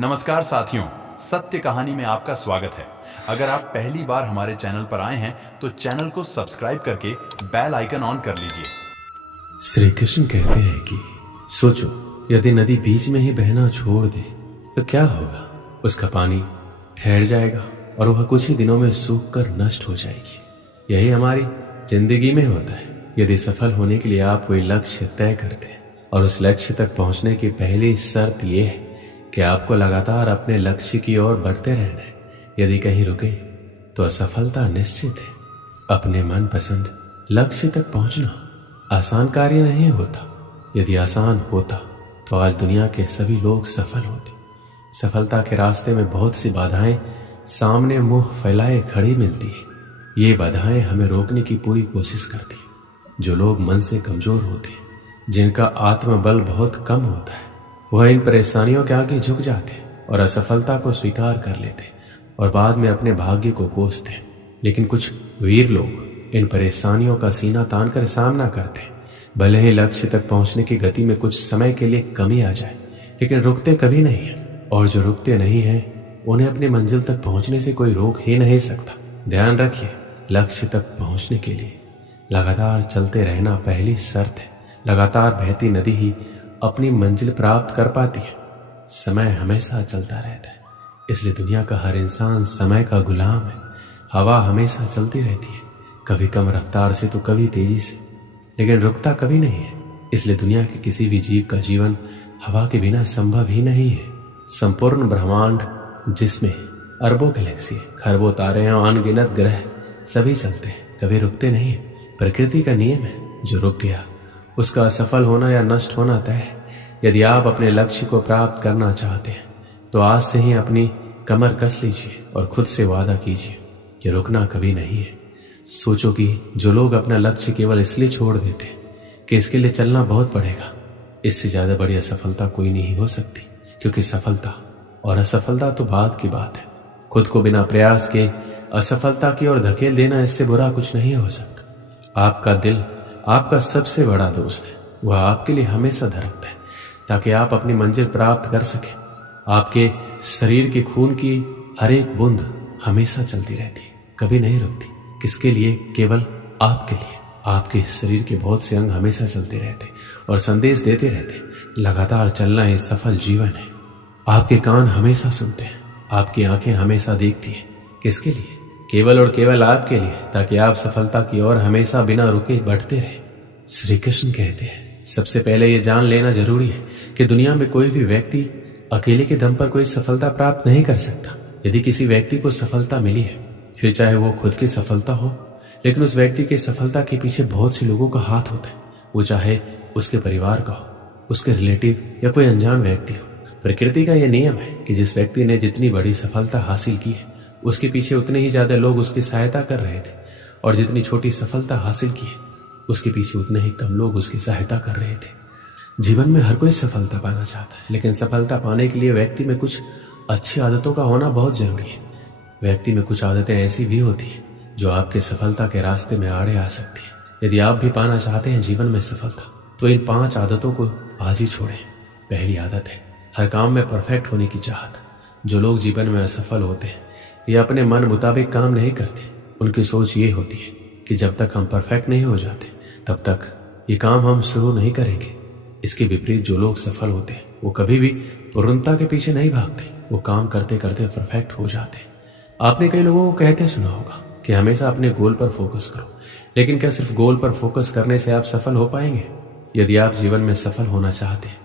नमस्कार साथियों, सत्य कहानी में आपका स्वागत है। अगर आप पहली बार हमारे चैनल पर आए हैं तो चैनल को सब्सक्राइब करके बेल आइकन ऑन कर लीजिए। श्री कृष्ण कहते हैं कि सोचो, यदि नदी बीच में ही बहना छोड़ दे तो क्या होगा। उसका पानी ठहर जाएगा और वह कुछ ही दिनों में सूख कर नष्ट हो जाएगी। यही हमारी जिंदगी में होता है। यदि सफल होने के लिए आप कोई लक्ष्य तय करते हैं और उस लक्ष्य तक पहुंचने की पहली शर्त यह है कि आपको लगातार अपने लक्ष्य की ओर बढ़ते रहना है। यदि कहीं रुके तो असफलता निश्चित है। अपने मनपसंद लक्ष्य तक पहुंचना आसान कार्य नहीं होता। यदि आसान होता तो आज दुनिया के सभी लोग सफल होते। सफलता के रास्ते में बहुत सी बाधाएं सामने मुंह फैलाए खड़ी मिलती है। ये बाधाएं हमें रोकने की पूरी कोशिश करती है। जो लोग मन से कमजोर होते हैं, जिनका आत्मबल बहुत कम होता है, वह इन परेशानियों के आगे झुक जाते और असफलता को स्वीकार कर लेते और बाद में अपने भाग्य को कोसते। लेकिन कुछ वीर लोग इन परेशानियों का सीना तानकर सामना करते। भले ही लक्ष्य तक पहुंचने की गति में कुछ समय के लिए कमी आ जाए, लेकिन रुकते कभी नहीं है। और जो रुकते नहीं है उन्हें अपनी मंजिल तक पहुंचने से कोई रोक ही नहीं सकता। ध्यान रखिए, लक्ष्य तक पहुंचने के लिए लगातार चलते रहना पहली शर्त है। लगातार बहती नदी ही अपनी मंजिल प्राप्त कर पाती है। समय हमेशा चलता रहता है, इसलिए दुनिया का हर इंसान समय का गुलाम है। हवा हमेशा चलती रहती है, कभी कम रफ्तार से तो कभी तेजी से, लेकिन रुकता कभी नहीं है। इसलिए दुनिया के किसी भी जीव का जीवन हवा के बिना संभव ही नहीं है। संपूर्ण ब्रह्मांड, जिसमें अरबों गैलेक्सी, खरबों तारे हैं और अनगिनत ग्रह, सभी चलते हैं, कभी रुकते नहीं है। प्रकृति का नियम है, जो रुक गया उसका असफल होना या नष्ट होना तय है। यदि आप अपने लक्ष्य को प्राप्त करना चाहते हैं तो आज से ही अपनी कमर कस लीजिए और खुद से वादा कीजिए कि रुकना कभी नहीं है। सोचो कि जो लोग अपना लक्ष्य केवल इसलिए छोड़ देते हैं कि इसके लिए चलना बहुत पड़ेगा, इससे ज्यादा बड़ी असफलता कोई नहीं हो सकती। क्योंकि सफलता और असफलता तो बाद की बात है। खुद को बिना प्रयास के असफलता की ओर धकेल देना, इससे बुरा कुछ नहीं हो सकता। आपका दिल आपका सबसे बड़ा दोस्त है। वह आपके लिए हमेशा धड़कता है ताकि आप अपनी मंजिल प्राप्त कर सकें। आपके शरीर के खून की हर एक बूंद हमेशा चलती रहती है, कभी नहीं रुकती। किसके लिए? केवल आपके लिए। आपके शरीर के बहुत से अंग हमेशा चलते रहते और संदेश देते रहते। लगातार चलना ही सफल जीवन है। आपके कान हमेशा सुनते हैं, आपकी आंखें हमेशा देखती हैं। किसके लिए? केवल और केवल आपके लिए, ताकि आप सफलता की ओर हमेशा बिना रुके बढ़ते रहें। श्री कृष्ण कहते हैं, सबसे पहले ये जान लेना जरूरी है कि दुनिया में कोई भी व्यक्ति अकेले के दम पर कोई सफलता प्राप्त नहीं कर सकता। यदि किसी व्यक्ति को सफलता मिली है, फिर चाहे वो खुद की सफलता हो, लेकिन उस व्यक्ति की सफलता के पीछे बहुत से लोगों का हाथ होता है। वो चाहे उसके परिवार का हो, उसके रिलेटिव या कोई अनजान व्यक्ति हो। प्रकृति का यह नियम है कि जिस व्यक्ति ने जितनी बड़ी सफलता हासिल की है, उसके पीछे उतने ही ज्यादा लोग उसकी सहायता कर रहे थे, और जितनी छोटी सफलता हासिल की है, उसके पीछे उतने ही कम लोग उसकी सहायता कर रहे थे। जीवन में हर कोई सफलता पाना चाहता है, लेकिन सफलता पाने के लिए व्यक्ति में कुछ अच्छी आदतों का होना बहुत जरूरी है। व्यक्ति में कुछ आदतें ऐसी भी होती हैं जो आपके सफलता के रास्ते में आड़े आ सकती है। यदि आप भी पाना चाहते हैं जीवन में सफलता, तो इन 5 आदतों को आज ही छोड़ें। पहली आदत है हर काम में परफेक्ट होने की चाहत। जो लोग जीवन में असफल होते हैं, ये अपने मन मुताबिक काम नहीं करते। उनकी सोच ये होती है कि जब तक हम परफेक्ट नहीं हो जाते, तब तक ये काम हम शुरू नहीं करेंगे। इसके विपरीत जो लोग सफल होते हैं, वो कभी भी पूर्णता के पीछे नहीं भागते। वो काम करते करते परफेक्ट हो जाते हैं। आपने कई लोगों को कहते सुना होगा कि हमेशा अपने गोल पर फोकस करो, लेकिन क्या सिर्फ गोल पर फोकस करने से आप सफल हो पाएंगे? यदि आप जीवन में सफल होना चाहते हैं,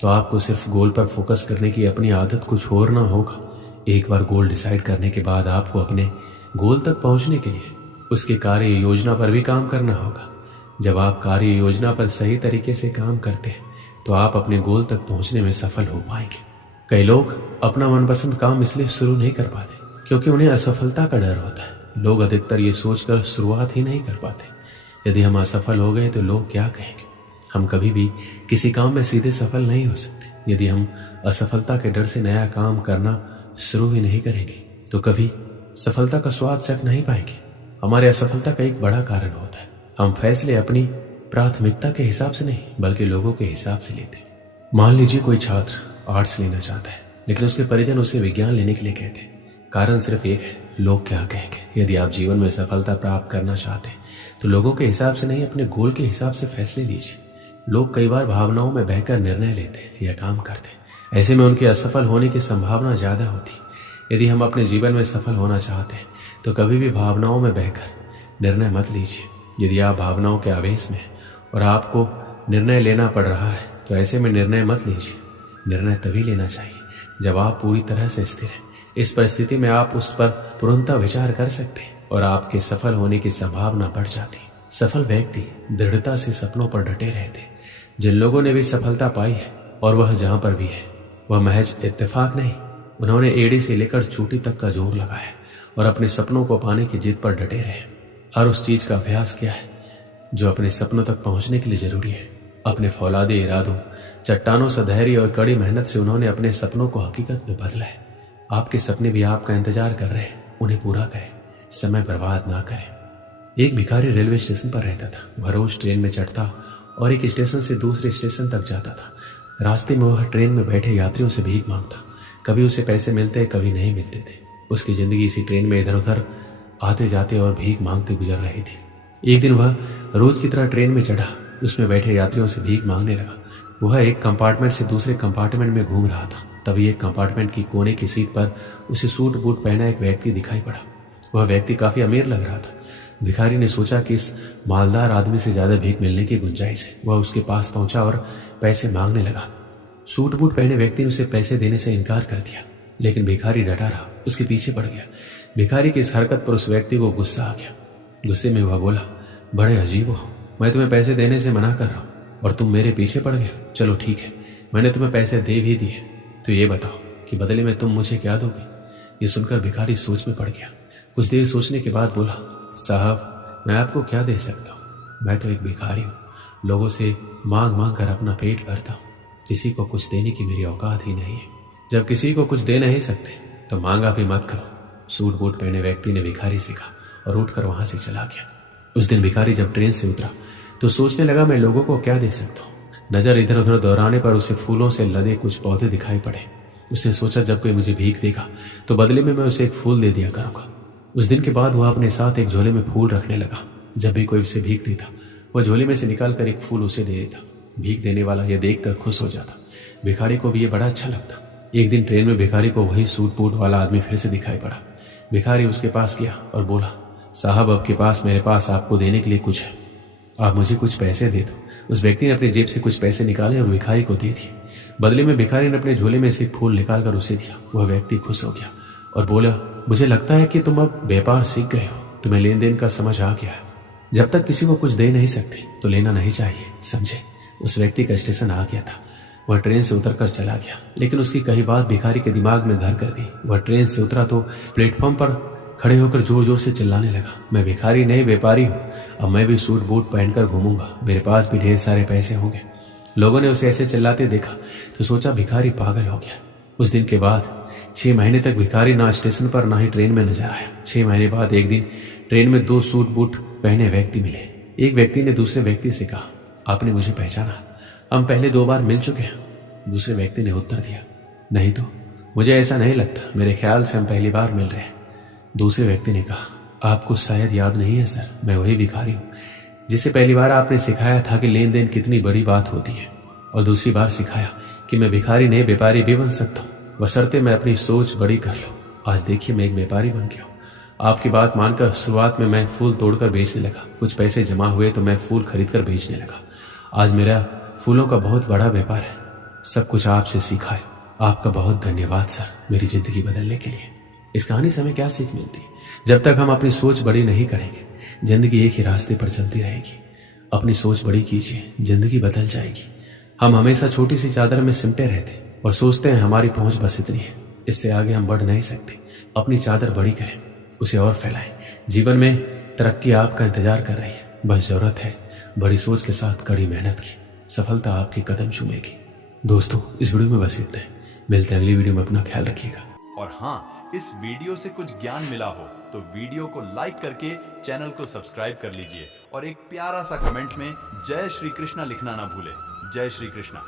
तो आपको सिर्फ गोल पर फोकस करने की अपनी आदत को छोड़ना होगा। एक बार गोल डिसाइड करने के बाद आपको अपने गोल तक पहुंचने के लिए उसके कार्य योजना पर भी काम करना होगा। जब आप कार्य योजना पर सही तरीके से काम करते हैं, तो आप अपने गोल तक पहुंचने में सफल हो पाएंगे। कई लोग अपना मनपसंद काम इसलिए शुरू नहीं कर पाते क्योंकि उन्हें असफलता का डर होता है। लोग अधिकतर ये सोचकर शुरुआत ही नहीं कर पाते, यदि हम असफल हो गए तो लोग क्या कहेंगे। हम कभी भी किसी काम में सीधे सफल नहीं हो सकते। यदि हम असफलता के डर से नया काम करना शुरू ही नहीं करेंगे, तो कभी सफलता का स्वाद चख नहीं पाएंगे। हमारे असफलता का एक बड़ा कारण होता है, हम फैसले अपनी प्राथमिकता के हिसाब से नहीं, बल्कि लोगों के हिसाब से लेते हैं। मान लीजिए कोई छात्र आर्ट्स लेना चाहता है, लेकिन उसके परिजन उसे विज्ञान लेने के लिए कहते। कारण सिर्फ एक है, लोग क्या कहेंगे। यदि आप जीवन में सफलता प्राप्त करना चाहते हैं तो लोगों के हिसाब से नहीं, अपने गोल के हिसाब से फैसले लीजिए। लोग कई बार भावनाओं में बहकर निर्णय लेते या काम करते, ऐसे में उनके असफल होने की संभावना ज्यादा होती। यदि हम अपने जीवन में सफल होना चाहते हैं तो कभी भी भावनाओं में बहकर निर्णय मत लीजिए। यदि आप भावनाओं के आवेश में हैं और आपको निर्णय लेना पड़ रहा है तो ऐसे में निर्णय मत लीजिए। निर्णय तभी लेना चाहिए जब आप पूरी तरह से स्थिर हैं। इस परिस्थिति में आप उस पर पूर्णतः विचार कर सकते हैं और आपके सफल होने की संभावना बढ़ जाती है। सफल व्यक्ति दृढ़ता से सपनों पर डटे रहते। जिन लोगों ने भी सफलता पाई है और वह जहां पर भी है वह महज इत्तेफाक नहीं, उन्होंने एड़ी से लेकर चोटी तक का जोर लगाया और अपने सपनों को पाने की जिद पर डटे रहे। हर उस चीज का अभ्यास किया है जो अपने सपनों तक पहुंचने के लिए जरूरी है। अपने फौलादी इरादों, चट्टानों से धैर्य और कड़ी मेहनत से उन्होंने अपने सपनों को हकीकत में बदला है। आपके सपने भी आपका इंतजार कर रहे हैं, उन्हें पूरा करें, समय बर्बाद ना करें। एक भिखारी रेलवे स्टेशन पर रहता था। वह रोज ट्रेन में चढ़ता और एक स्टेशन से दूसरे स्टेशन तक जाता था। रास्ते में वह ट्रेन में बैठे यात्रियों से भीख मांगता। कभी उसे पैसे मिलते, कभी नहीं मिलते थे। उसकी जिंदगी इसी ट्रेन में इधर उधर आते जाते और भीख मांगते गुजर रही थी। एक दिन वह रोज की तरह ट्रेन में चढ़ा, उसमें बैठे यात्रियों से भीख मांगने लगा। वह एक कंपार्टमेंट से दूसरे कंपार्टमेंट में घूम रहा था। तभी एक कंपार्टमेंट की कोने की सीट पर उसे सूट बूट पहना एक व्यक्ति दिखाई पड़ा। वह व्यक्ति काफी अमीर लग रहा था। भिखारी ने सोचा कि इस मालदार आदमी से ज्यादा भीख मिलने की गुंजाइश है। वह उसके पास पहुंचा और पैसे मांगने लगा। सूट बूट पहने व्यक्ति ने उसे पैसे देने से इनकार कर दिया, लेकिन भिखारी डटा रहा, उसके पीछे पड़ गया। भिखारी की इस हरकत पर उस व्यक्ति को गुस्सा आ गया। गुस्से में वह बोला, बड़े अजीब हो, मैं तुम्हें पैसे देने से मना कर रहा हूं और तुम मेरे पीछे पड़ गए। चलो ठीक है, मैंने तुम्हें पैसे दे भी दिए, तो ये बताओ कि बदले में तुम मुझे क्या दोगे। ये सुनकर भिखारी सोच में पड़ गया। कुछ देर सोचने के बाद बोला, साहब मैं आपको क्या दे सकता हूँ, मैं तो एक भिखारी हूँ, लोगों से मांग मांग कर अपना पेट भरता हूँ, किसी को कुछ देने की मेरी औकात ही नहीं है। जब किसी को कुछ दे नहीं सकते तो मांगा भी मत करो। सूट बूट पहने व्यक्ति ने भिखारी से कहा और उठकर वहां से चला गया। उस दिन भिखारी जब ट्रेन से उतरा तो सोचने लगा, मैं लोगों को क्या दे सकता हूँ। नजर इधर उधर दौड़ाने पर उसे फूलों से लदे कुछ पौधे दिखाई पड़े। उसने सोचा जब कोई मुझे भीख देगा तो बदले में मैं उसे एक फूल दे दिया करूंगा। उस दिन के बाद वह अपने साथ एक झोले में फूल रखने लगा। जब भी कोई उसे भीख देता वह झोले में से निकाल कर एक फूल उसे दे देता। भीख देने वाला यह देखकर खुश हो जाता। भिखारी को भी ये बड़ा अच्छा लगता। एक दिन ट्रेन में भिखारी को वही सूट बूट वाला आदमी फिर से दिखाई पड़ा। भिखारी उसके पास गया और बोला, साहब आपके पास मेरे पास आपको देने के लिए कुछ है, आप मुझे कुछ पैसे दे दो। उस व्यक्ति ने अपनी जेब से कुछ पैसे निकाले और भिखारी को दे दिए। बदले में भिखारी ने अपने झोले में से एक फूल निकालकर उसे दिया। वह व्यक्ति खुश हो गया और बोला, मुझे लगता है कि तुम अब व्यापार सीख गए हो, तुम्हें लेन देन का समझ आ गया है। जब तक किसी को कुछ दे नहीं सकते तो लेना नहीं चाहिए, समझे। उस व्यक्ति का स्टेशन आ गया था। वह ट्रेन से उतरकर चला गया, लेकिन उसकी कई बात भिखारी के दिमाग में घर कर गई। वह ट्रेन से उतरा तो प्लेटफॉर्म पर खड़े होकर जोर जोर से चिल्लाने लगा, मैं भिखारी नहीं व्यापारी हूँ, अब मैं भी सूट बूट पहनकर घूमूंगा, मेरे पास भी ढेर सारे पैसे होंगे। लोगों ने उसे ऐसे चिल्लाते देखा तो सोचा भिखारी पागल हो गया। उस दिन के बाद 6 महीने तक भिखारी ना स्टेशन पर ना ही ट्रेन में नजर आया। 6 महीने बाद एक दिन ट्रेन में 2 सूट बूट पहने व्यक्ति मिले। एक व्यक्ति ने दूसरे व्यक्ति से कहा, आपने मुझे पहचाना, हम पहले 2 बार मिल चुके हैं। दूसरे व्यक्ति ने उत्तर दिया, नहीं तो मुझे ऐसा नहीं लगता, मेरे ख्याल से हम पहली बार मिल रहे हैं। दूसरे व्यक्ति ने कहा, आपको शायद याद नहीं है सर, मैं वही भिखारी हूँ जिसे पहली बार आपने सिखाया था कि लेन देन कितनी बड़ी बात होती है, और दूसरी बार सिखाया कि मैं भिखारी नहीं व्यापारी भी बन सकता हूँ, बशर्ते मैं अपनी सोच बड़ी कर लूँ। आज देखिए मैं एक व्यापारी बन गया हूँ। आपकी बात मानकर शुरुआत में मैं फूल तोड़कर बेचने लगा, कुछ पैसे जमा हुए तो मैं फूल खरीद कर बेचने लगा। आज मेरा फूलों का बहुत बड़ा व्यापार है। सब कुछ आपसे सीखा है, आपका बहुत धन्यवाद सर, मेरी जिंदगी बदलने के लिए। इस कहानी से हमें क्या सीख मिलती है? जब तक हम अपनी सोच बड़ी नहीं करेंगे जिंदगी एक ही रास्ते पर चलती रहेगी। अपनी सोच बड़ी कीजिए, जिंदगी बदल जाएगी। हम हमेशा छोटी सी चादर में सिमटे रहते और सोचते हैं हमारी पहुंच बस इतनी है, इससे आगे हम बढ़ नहीं सकते। अपनी चादर बड़ी करें, उसे और फैलाएं। जीवन में तरक्की आपका इंतजार कर रही है, बस जरूरत है बड़ी सोच के साथ कड़ी मेहनत की। सफलता आपके कदम चूमेगी। दोस्तों इस वीडियो में बस इतना है, मिलते हैं अगली वीडियो में, अपना ख्याल रखिएगा। और हाँ, इस वीडियो से कुछ ज्ञान मिला हो तो वीडियो को लाइक करके चैनल को सब्सक्राइब कर लीजिए और एक प्यारा सा कमेंट में जय श्री कृष्णा लिखना ना भूले। जय श्री कृष्णा।